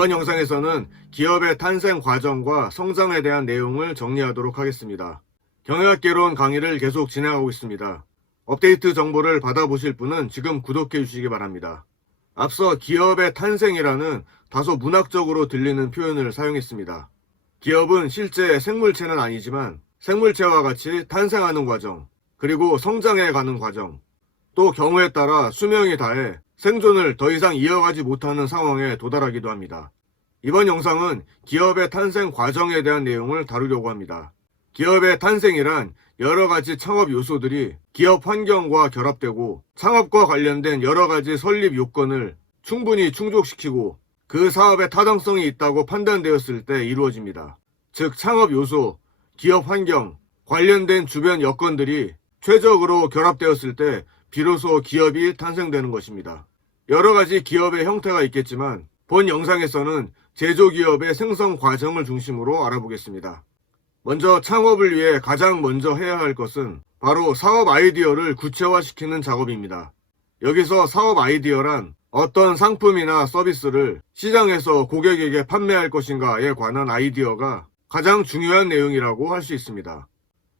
이번 영상에서는 기업의 탄생 과정과 성장에 대한 내용을 정리하도록 하겠습니다. 경영학개론 강의를 계속 진행하고 있습니다. 업데이트 정보를 받아보실 분은 지금 구독해 주시기 바랍니다. 앞서 기업의 탄생이라는 다소 문학적으로 들리는 표현을 사용했습니다. 기업은 실제 생물체는 아니지만 생물체와 같이 탄생하는 과정, 그리고 성장해 가는 과정, 또 경우에 따라 수명이 다해 생존을 더 이상 이어가지 못하는 상황에 도달하기도 합니다. 이번 영상은 기업의 탄생 과정에 대한 내용을 다루려고 합니다. 기업의 탄생이란 여러 가지 창업 요소들이 기업 환경과 결합되고 창업과 관련된 여러 가지 설립 요건을 충분히 충족시키고 그 사업의 타당성이 있다고 판단되었을 때 이루어집니다. 즉 창업 요소, 기업 환경, 관련된 주변 여건들이 최적으로 결합되었을 때 비로소 기업이 탄생되는 것입니다. 여러 가지 기업의 형태가 있겠지만 본 영상에서는 제조기업의 생성 과정을 중심으로 알아보겠습니다. 먼저 창업을 위해 가장 먼저 해야 할 것은 바로 사업 아이디어를 구체화시키는 작업입니다. 여기서 사업 아이디어란 어떤 상품이나 서비스를 시장에서 고객에게 판매할 것인가에 관한 아이디어가 가장 중요한 내용이라고 할 수 있습니다.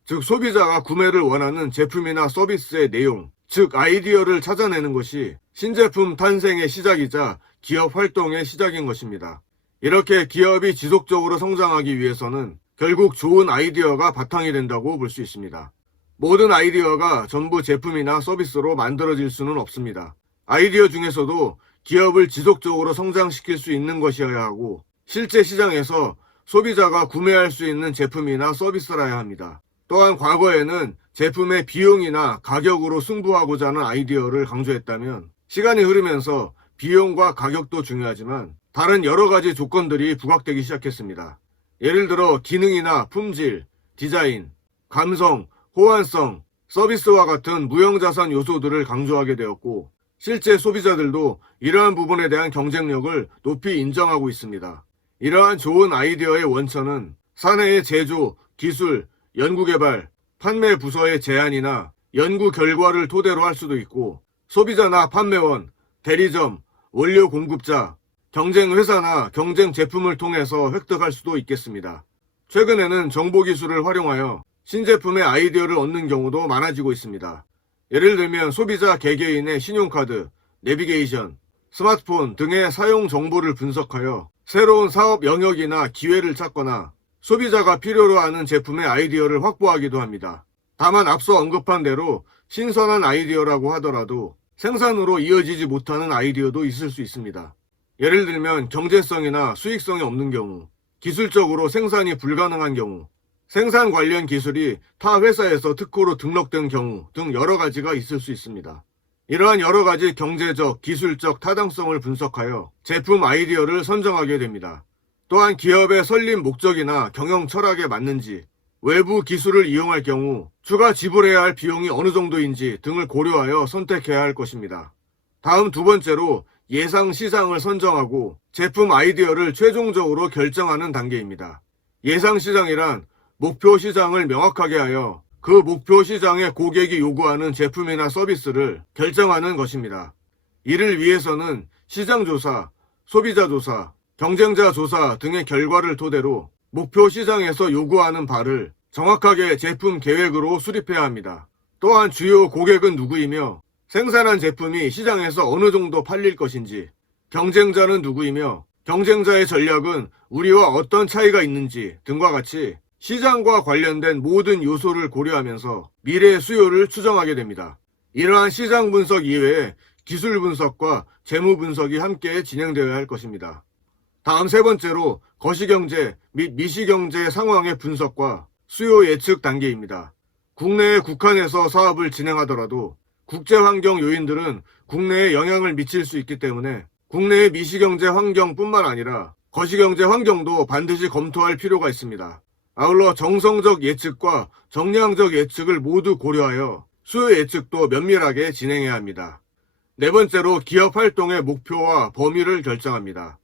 즉 소비자가 구매를 원하는 제품이나 서비스의 내용, 즉 아이디어를 찾아내는 것이 신제품 탄생의 시작이자 기업 활동의 시작인 것입니다. 이렇게 기업이 지속적으로 성장하기 위해서는 결국 좋은 아이디어가 바탕이 된다고 볼 수 있습니다. 모든 아이디어가 전부 제품이나 서비스로 만들어질 수는 없습니다. 아이디어 중에서도 기업을 지속적으로 성장시킬 수 있는 것이어야 하고 실제 시장에서 소비자가 구매할 수 있는 제품이나 서비스라야 합니다. 또한 과거에는 제품의 비용이나 가격으로 승부하고자 하는 아이디어를 강조했다면 시간이 흐르면서 비용과 가격도 중요하지만 다른 여러 가지 조건들이 부각되기 시작했습니다. 예를 들어 기능이나 품질, 디자인, 감성, 호환성, 서비스와 같은 무형자산 요소들을 강조하게 되었고 실제 소비자들도 이러한 부분에 대한 경쟁력을 높이 인정하고 있습니다. 이러한 좋은 아이디어의 원천은 사내의 제조, 기술, 연구개발, 판매 부서의 제안이나 연구 결과를 토대로 할 수도 있고 소비자나 판매원, 대리점, 원료 공급자, 경쟁 회사나 경쟁 제품을 통해서 획득할 수도 있겠습니다. 최근에는 정보기술을 활용하여 신제품의 아이디어를 얻는 경우도 많아지고 있습니다. 예를 들면 소비자 개개인의 신용카드, 내비게이션, 스마트폰 등의 사용 정보를 분석하여 새로운 사업 영역이나 기회를 찾거나 소비자가 필요로 하는 제품의 아이디어를 확보하기도 합니다. 다만 앞서 언급한 대로 신선한 아이디어라고 하더라도 생산으로 이어지지 못하는 아이디어도 있을 수 있습니다. 예를 들면 경제성이나 수익성이 없는 경우, 기술적으로 생산이 불가능한 경우, 생산 관련 기술이 타 회사에서 특허로 등록된 경우 등 여러 가지가 있을 수 있습니다. 이러한 여러 가지 경제적, 기술적 타당성을 분석하여 제품 아이디어를 선정하게 됩니다. 또한 기업의 설립 목적이나 경영 철학에 맞는지, 외부 기술을 이용할 경우 추가 지불해야 할 비용이 어느 정도인지 등을 고려하여 선택해야 할 것입니다. 다음 두 번째로 예상 시장을 선정하고 제품 아이디어를 최종적으로 결정하는 단계입니다. 예상 시장이란 목표 시장을 명확하게 하여 그 목표 시장의 고객이 요구하는 제품이나 서비스를 결정하는 것입니다. 이를 위해서는 시장조사, 소비자조사, 경쟁자 조사 등의 결과를 토대로 목표 시장에서 요구하는 바를 정확하게 제품 계획으로 수립해야 합니다. 또한 주요 고객은 누구이며 생산한 제품이 시장에서 어느 정도 팔릴 것인지, 경쟁자는 누구이며 경쟁자의 전략은 우리와 어떤 차이가 있는지 등과 같이 시장과 관련된 모든 요소를 고려하면서 미래의 수요를 추정하게 됩니다. 이러한 시장 분석 이외에 기술 분석과 재무 분석이 함께 진행되어야 할 것입니다. 다음 세 번째로 거시경제 및 미시경제 상황의 분석과 수요 예측 단계입니다. 국내에 국한해서 사업을 진행하더라도 국제환경 요인들은 국내에 영향을 미칠 수 있기 때문에 국내의 미시경제 환경뿐만 아니라 거시경제 환경도 반드시 검토할 필요가 있습니다. 아울러 정성적 예측과 정량적 예측을 모두 고려하여 수요 예측도 면밀하게 진행해야 합니다. 네 번째로 기업 활동의 목표와 범위를 결정합니다.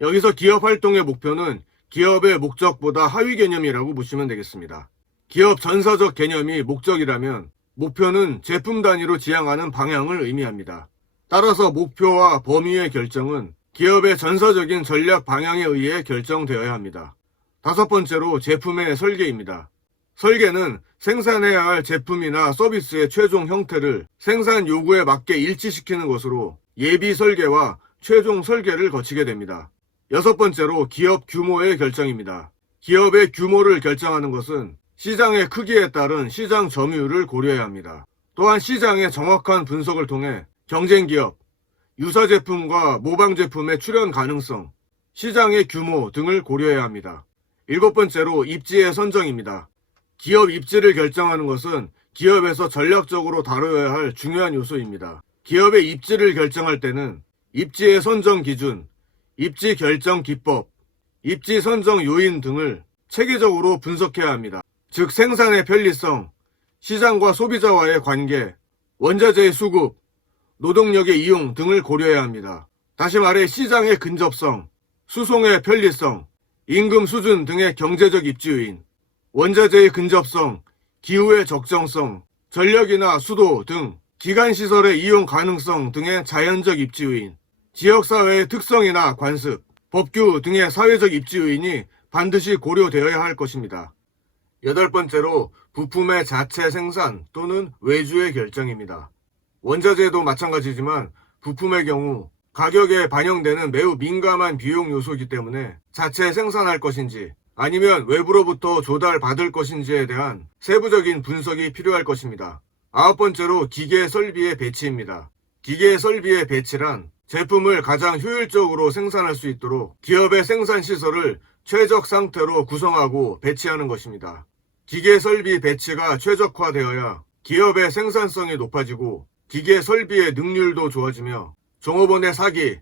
여기서 기업 활동의 목표는 기업의 목적보다 하위 개념이라고 보시면 되겠습니다. 기업 전사적 개념이 목적이라면 목표는 제품 단위로 지향하는 방향을 의미합니다. 따라서 목표와 범위의 결정은 기업의 전사적인 전략 방향에 의해 결정되어야 합니다. 다섯 번째로 제품의 설계입니다. 설계는 생산해야 할 제품이나 서비스의 최종 형태를 생산 요구에 맞게 일치시키는 것으로 예비 설계와 최종 설계를 거치게 됩니다. 여섯 번째로 기업 규모의 결정입니다. 기업의 규모를 결정하는 것은 시장의 크기에 따른 시장 점유율을 고려해야 합니다. 또한 시장의 정확한 분석을 통해 경쟁 기업, 유사 제품과 모방 제품의 출현 가능성, 시장의 규모 등을 고려해야 합니다. 일곱 번째로 입지의 선정입니다. 기업 입지를 결정하는 것은 기업에서 전략적으로 다뤄야 할 중요한 요소입니다. 기업의 입지를 결정할 때는 입지의 선정 기준, 입지 결정 기법, 입지 선정 요인 등을 체계적으로 분석해야 합니다. 즉 생산의 편리성, 시장과 소비자와의 관계, 원자재의 수급, 노동력의 이용 등을 고려해야 합니다. 다시 말해 시장의 근접성, 수송의 편리성, 임금 수준 등의 경제적 입지 요인, 원자재의 근접성, 기후의 적정성, 전력이나 수도 등 기관시설의 이용 가능성 등의 자연적 입지 요인, 지역사회의 특성이나 관습, 법규 등의 사회적 입지 요인이 반드시 고려되어야 할 것입니다. 여덟 번째로 부품의 자체 생산 또는 외주의 결정입니다. 원자재도 마찬가지지만 부품의 경우 가격에 반영되는 매우 민감한 비용 요소이기 때문에 자체 생산할 것인지 아니면 외부로부터 조달받을 것인지에 대한 세부적인 분석이 필요할 것입니다. 아홉 번째로 기계 설비의 배치입니다. 기계 설비의 배치란 제품을 가장 효율적으로 생산할 수 있도록 기업의 생산 시설을 최적 상태로 구성하고 배치하는 것입니다. 기계 설비 배치가 최적화되어야 기업의 생산성이 높아지고 기계 설비의 능률도 좋아지며 종업원의 사기,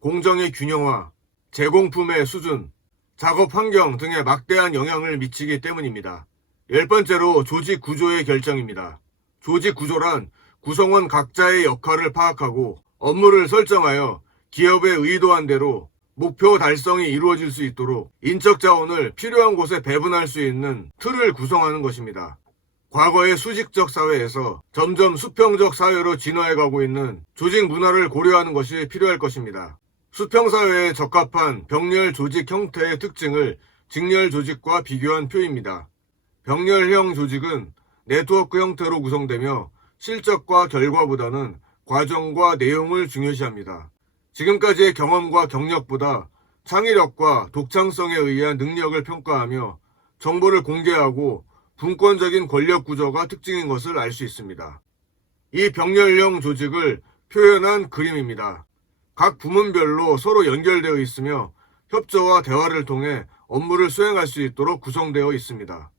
공정의 균형화, 제공품의 수준, 작업 환경 등에 막대한 영향을 미치기 때문입니다. 열 번째로 조직 구조의 결정입니다. 조직 구조란 구성원 각자의 역할을 파악하고 업무를 설정하여 기업의 의도한 대로 목표 달성이 이루어질 수 있도록 인적 자원을 필요한 곳에 배분할 수 있는 틀을 구성하는 것입니다. 과거의 수직적 사회에서 점점 수평적 사회로 진화해가고 있는 조직 문화를 고려하는 것이 필요할 것입니다. 수평사회에 적합한 병렬 조직 형태의 특징을 직렬 조직과 비교한 표입니다. 병렬형 조직은 네트워크 형태로 구성되며 실적과 결과보다는 과정과 내용을 중요시합니다. 지금까지의 경험과 경력보다 창의력과 독창성에 의한 능력을 평가하며 정보를 공개하고 분권적인 권력 구조가 특징인 것을 알 수 있습니다. 이 병렬형 조직을 표현한 그림입니다. 각 부문별로 서로 연결되어 있으며 협조와 대화를 통해 업무를 수행할 수 있도록 구성되어 있습니다.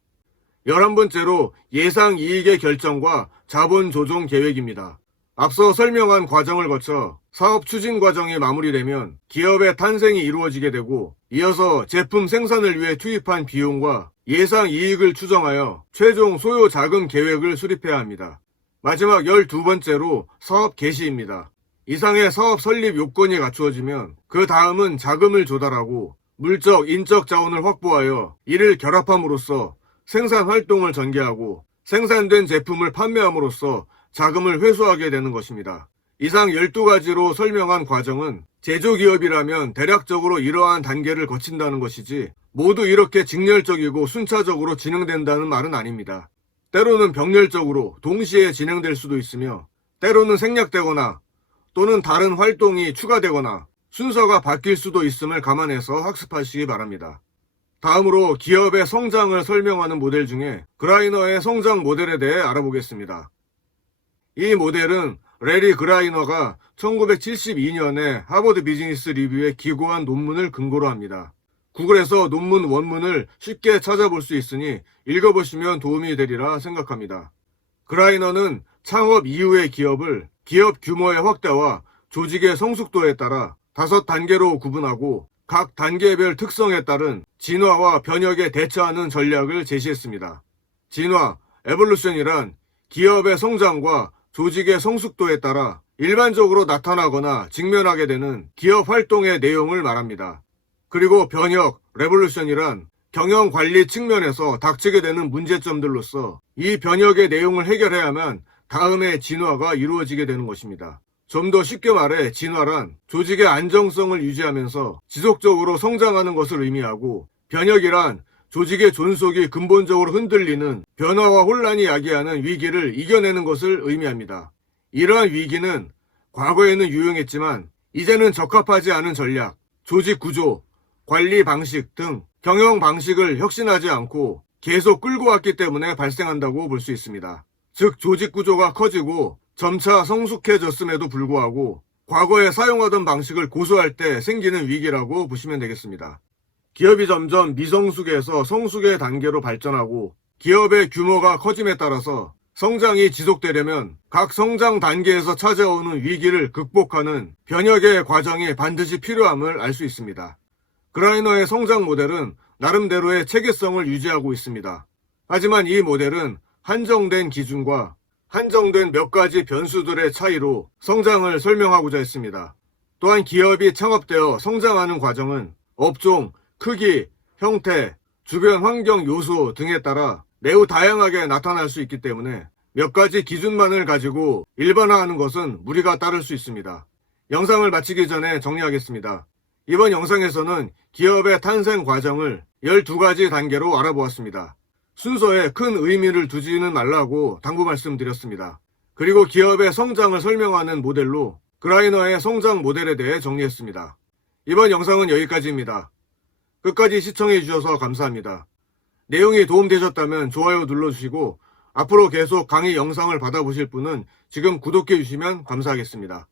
11번째로 예상 이익의 결정과 자본 조정 계획입니다. 앞서 설명한 과정을 거쳐 사업 추진 과정이 마무리되면 기업의 탄생이 이루어지게 되고 이어서 제품 생산을 위해 투입한 비용과 예상 이익을 추정하여 최종 소요 자금 계획을 수립해야 합니다. 마지막 12번째로 사업 개시입니다. 이상의 사업 설립 요건이 갖추어지면 그 다음은 자금을 조달하고 물적, 인적 자원을 확보하여 이를 결합함으로써 생산 활동을 전개하고 생산된 제품을 판매함으로써 자금을 회수하게 되는 것입니다. 이상 12가지로 설명한 과정은 제조기업이라면 대략적으로 이러한 단계를 거친다는 것이지 모두 이렇게 직렬적이고 순차적으로 진행된다는 말은 아닙니다. 때로는 병렬적으로 동시에 진행될 수도 있으며 때로는 생략되거나 또는 다른 활동이 추가되거나 순서가 바뀔 수도 있음을 감안해서 학습하시기 바랍니다. 다음으로 기업의 성장을 설명하는 모델 중에 그라이너의 성장 모델에 대해 알아보겠습니다. 이 모델은 레리 그라이너가 1972년에 하버드 비즈니스 리뷰에 기고한 논문을 근거로 합니다. 구글에서 논문 원문을 쉽게 찾아볼 수 있으니 읽어보시면 도움이 되리라 생각합니다. 그라이너는 창업 이후의 기업을 기업 규모의 확대와 조직의 성숙도에 따라 5단계로 구분하고 각 단계별 특성에 따른 진화와 변혁에 대처하는 전략을 제시했습니다. 진화, 에볼루션이란 기업의 성장과 조직의 성숙도에 따라 일반적으로 나타나거나 직면하게 되는 기업 활동의 내용을 말합니다. 그리고 변혁, 레볼루션이란 경영 관리 측면에서 닥치게 되는 문제점들로서 이 변혁의 내용을 해결해야만 다음의 진화가 이루어지게 되는 것입니다. 좀 더 쉽게 말해 진화란 조직의 안정성을 유지하면서 지속적으로 성장하는 것을 의미하고, 변혁이란 조직의 존속이 근본적으로 흔들리는 변화와 혼란이 야기하는 위기를 이겨내는 것을 의미합니다. 이러한 위기는 과거에는 유용했지만 이제는 적합하지 않은 전략, 조직 구조, 관리 방식 등 경영 방식을 혁신하지 않고 계속 끌고 왔기 때문에 발생한다고 볼 수 있습니다. 즉 조직 구조가 커지고 점차 성숙해졌음에도 불구하고 과거에 사용하던 방식을 고수할 때 생기는 위기라고 보시면 되겠습니다. 기업이 점점 미성숙에서 성숙의 단계로 발전하고 기업의 규모가 커짐에 따라서 성장이 지속되려면 각 성장 단계에서 찾아오는 위기를 극복하는 변혁의 과정이 반드시 필요함을 알 수 있습니다. 그라이너의 성장 모델은 나름대로의 체계성을 유지하고 있습니다. 하지만 이 모델은 한정된 기준과 한정된 몇 가지 변수들의 차이로 성장을 설명하고자 했습니다. 또한 기업이 창업되어 성장하는 과정은 업종, 크기, 형태, 주변 환경 요소 등에 따라 매우 다양하게 나타날 수 있기 때문에 몇 가지 기준만을 가지고 일반화하는 것은 무리가 따를 수 있습니다. 영상을 마치기 전에 정리하겠습니다. 이번 영상에서는 기업의 탄생 과정을 12가지 단계로 알아보았습니다. 순서에 큰 의미를 두지는 말라고 당부 말씀드렸습니다. 그리고 기업의 성장을 설명하는 모델로 그라이너의 성장 모델에 대해 정리했습니다. 이번 영상은 여기까지입니다. 끝까지 시청해 주셔서 감사합니다. 내용이 도움되셨다면 좋아요 눌러주시고 앞으로 계속 강의 영상을 받아보실 분은 지금 구독해 주시면 감사하겠습니다.